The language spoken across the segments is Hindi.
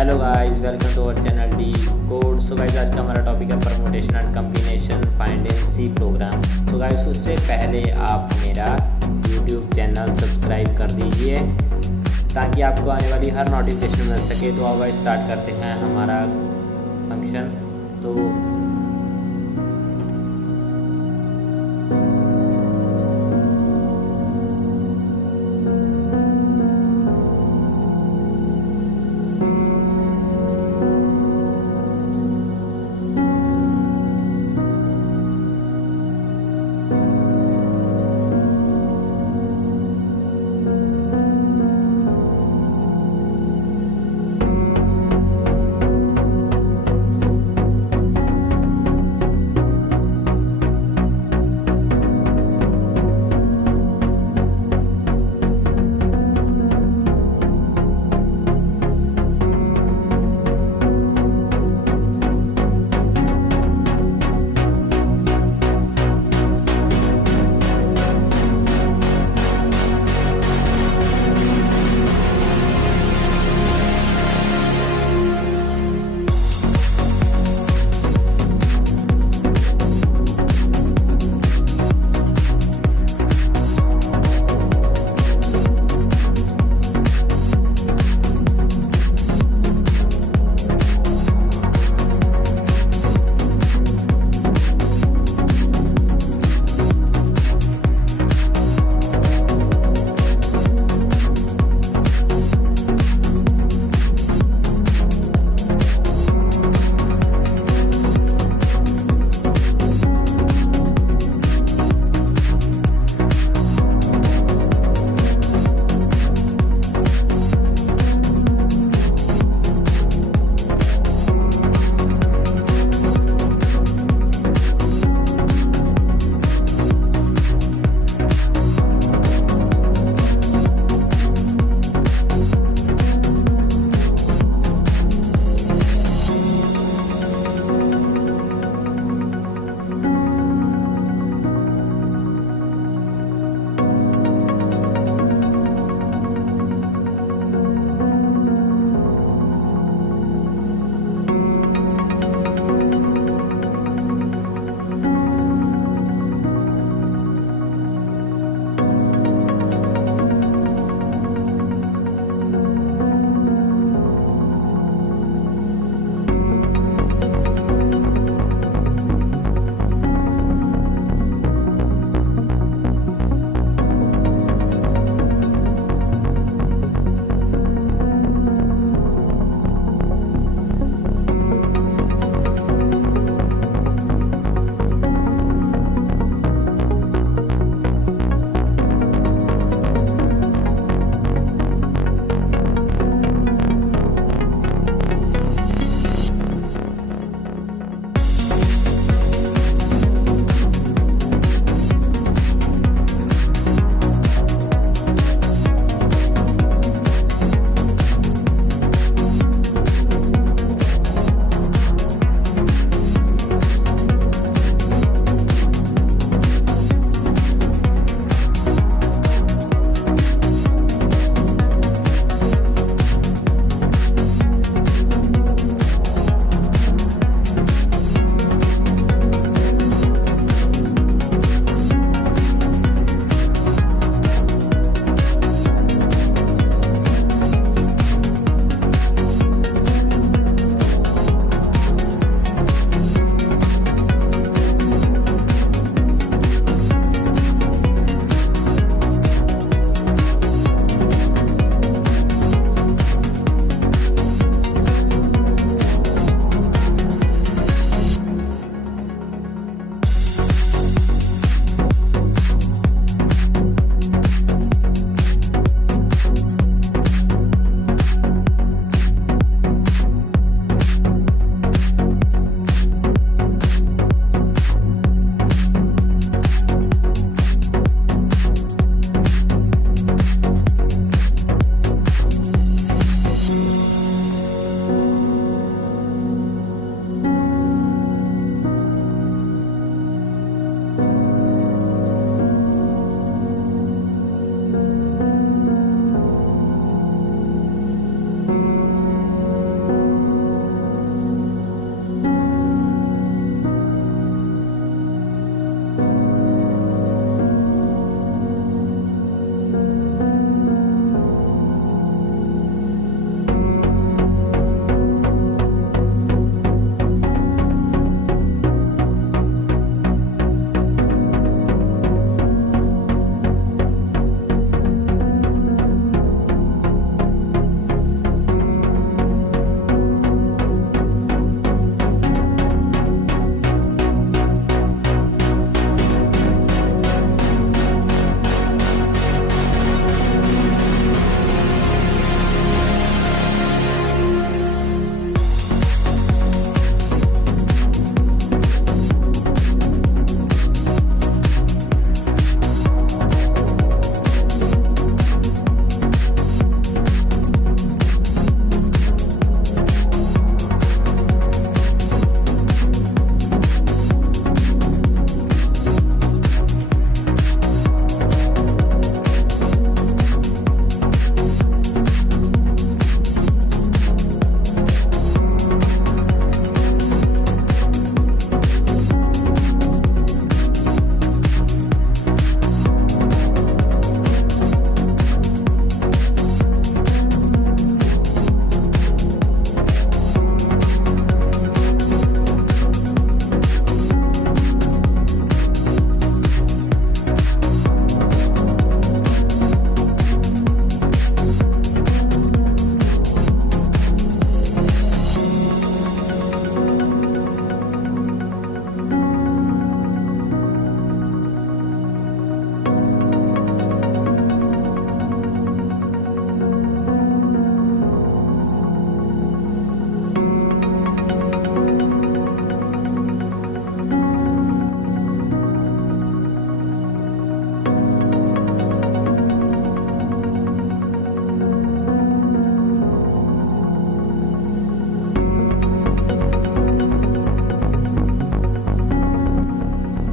Hello guys, welcome to our channel D code. So guys, आज का हमारा टॉपिक है permutation and combination find in C program. So guys, उससे पहले आप मेरा यूट्यूब चैनल सब्सक्राइब कर दीजिए ताकि आपको आने वाली हर नोटिफिकेशन मिल सके। तो अब स्टार्ट करते हैं हमारा फंक्शन। तो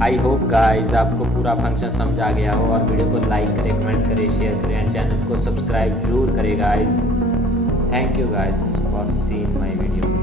आई होप गाइस आपको पूरा फंक्शन समझ आ गया हो, और वीडियो को लाइक करें, कमेंट करें, शेयर करें एंड चैनल को सब्सक्राइब जरूर करें guys. Thank you guys for seeing my video.